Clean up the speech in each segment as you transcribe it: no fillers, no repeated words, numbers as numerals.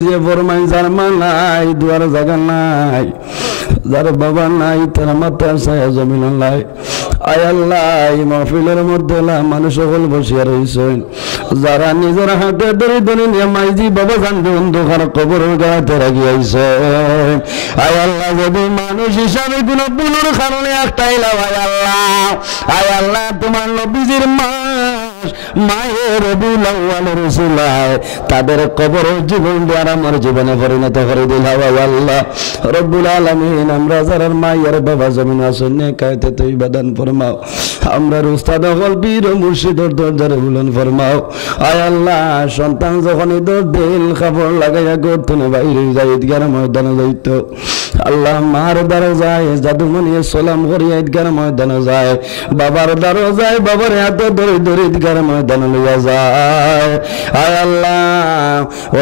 যে ফরমাই যার মা নাই দুয়ার জায়গা নাই, যার বাবা নাই তার মাথার ছায়া জমিন নাই। আয় আল্লাহ, এই মাহফিলের মধ্যে মানুষ সকল বসিয়া রয়েছেন, যারা নিজের হাতে ধরে ধরে নিয়ে মাইজি বাবা জানবে অন্ধকার কবরের গাতে রাখিয়াছে। আয় আল্লাহ, যদি মানুষ হিসাবে কোন ভুলের কারণে একটাই লাভ, আয় আল্লাহ, আয় আল্লাহ, তোমার নবীজির মায়ের রসুলায় তাদের কবরের জীবন দ্বারা আমার জীবনে পরিণত করে দিলাম। আল্লাহ রব্বুল আলামিন, আমরা যারা মায়ের বাবা জমিন আসেন কায়তে তুই বাদান ফরমাও, আমরা উস্তাদ হল বীর মুর্শিদর দরজারে বুলন ফরমাও। আয় আল্লাহ, সন্তান যখন ঈদের দিল কাপড় লাগাইয়া করতেন বাইরে যাই ঈদগার ময়দানে যাইত, আল্লাহ মার দ্বারা যায় জাদুমণি সালাম করিয়া ঈদগার ময়দানে যায়, বাবার দ্বারা যায় বাবার হাতে ধরে ধরে ঈদগার ময়দানে লইয়া যায়। আয় আল্লাহ,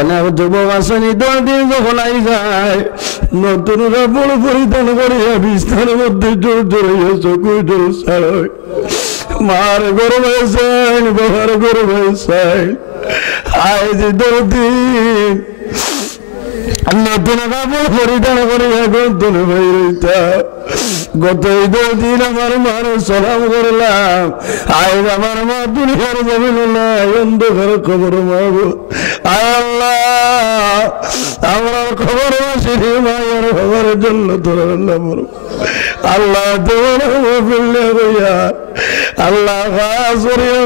অনেক যুবক আসেন ঈদের দিন যখন আই যায় নতুন কাপড় পরিধান করিয়া বিস্তার মধ্যে জোর জোরাইয়া চকু জোর ছাড়ায়, মার গরম হয়েছেন বাবার গরম হয়েছেন। আজ ঈদের দিন নতুন কাপড় পরিধান করিয়া নতুন বাইরেটা গত ঈদের দিন আমার মার সালাম করলাম। আজ আমার মা দুনিয়ার জমিন নাই, অন্ধকার খবর মাগো। আয় আল্লাহ, আমরা খবর আসিনি মায়ের খবরের জন্য তোর আল্লাহ আল্লাহ তোমার হইয়া আল্লাহ খাস করিয়া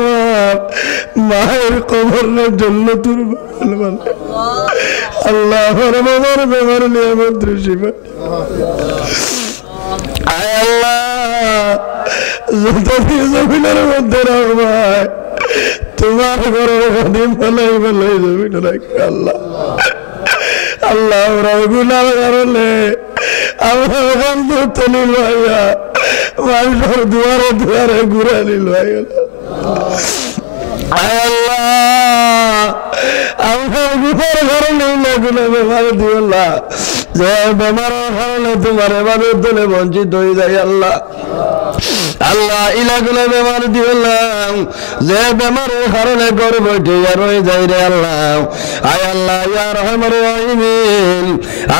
মায়ের খবরের জন্য তোর আল্লাহ বাবার ব্যবহার নিয়ে মন্ত্রী। আয় আল্লাহ, যতদিন জমিনের মধ্যে রাখবাই তোমার ঘরের খাদিম ফেলাই ফেলাই জমিন রাখবে। আল্লাহ আল্লাহ, আমরা গুনার কারণে আমরা ওখান তলি লইয়া মানুষের দুয়ারে দুয়ারে ঘুরানি লইয়া। আয় আল্লাহ, আমরা গুনার কারণে গুনা বেমার দিওলা, যে বেমারের কারণে তোমার এবার তোলে বঞ্চিত হয়ে যায়। আল্লাহ আল্লাহ, ইলাগুলো বেমার দিলাম, যে বেমারের কারণে ঘর বসে রয়ে যায় রে আল্লাহ। আয় আল্লাহ, ইয়া রহমান রহিম,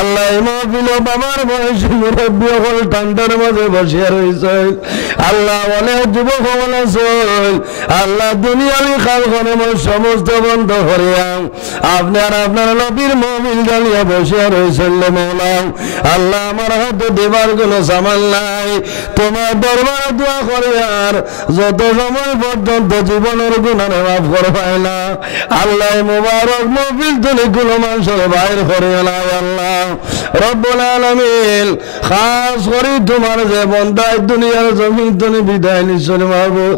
আল্লাহ মহফিল বাবার বয়সী মুরব্বী হল ঠান্ডার মাঝে বসিয়া রয়েছে। আল্লাহ অনেক যুবক হল আছেন, আল্লাহ দুনিয়াবি খাল করে সমস্ত বন্ধ করিয়া আপনার আপনার নবীর মহফিল জ্বালিয়া বসিয়া রয়েছেন মৌলা। আল্লাহ, আমার হাতে দেবার কোনো সামাল নাই, তোমার দরবার দোয়া করে আর যত সময় পর্যন্ত জীবনের গুণানে মাফ করবাই না। আল্লাহ মুবারক মহফিল তুমি কোনো মানুষের বাইর করে না। আল্লাহ রব্বুল আলামিন, খাস করে তোমার যে বন্দায় দুনিয়ার জমিন তুমি বিদায় নিশ্চয় মাহবুব।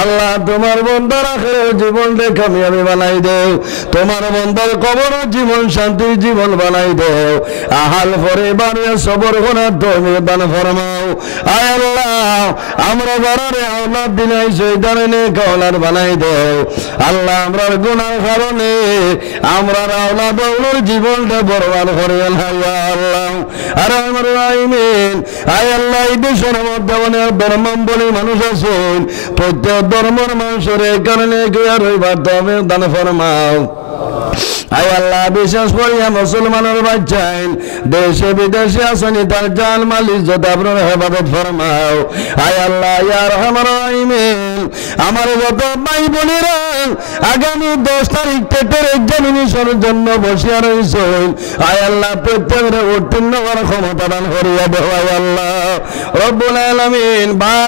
আল্লাহ, তোমার বন্দার আখেরের জীবনকে কামিয়াবি বানাই দেও, তোমার বন্দার কবর জীবন শান্তির জীবন বানাই দেও, আহাল পরিবারে সবর গুনাহ তুমি দান ফরমাও। আয় আল্লাহ, আমরা বারারে আওলাদ দিলাই শয়তানে নেক আওলাদ বানাই দেও। আল্লাহ, আমরা গুনার কারণে আমরা আওলাদ ওর জীবনটা বরবাদ করে আল্লাহ। আর আমার রাহিমিন, আয় আল্লাহ, এই দেশের মধ্যে অনেক ধর্মাবলী মানুষ আছেন, প্রত্যেক ধর্মের মানুষের এই কারণে আর হইবার তবে দান ফরমাও। আয় আল্লাহ, বিশেষ করিয়া মুসলমানের বাচ্চাইন দেশে বিদেশে আসেনি তার জান মালিক যত আপনার হেফাজত ফরমাও। আয় আল্লাহ, ইয়া রহমান রহিম, আমার যত ভাই বোনেরা আগামী 10 তারিখ পেটের এক্সামিনেশনের জন্য বসিয়া রয়েছেন, আয় আল্লাহ, প্রত্যেকের উত্তীর্ণ করার ক্ষমতা দান করিয়া দেওয়া। আল্লাহ রব্বুল আলামিন।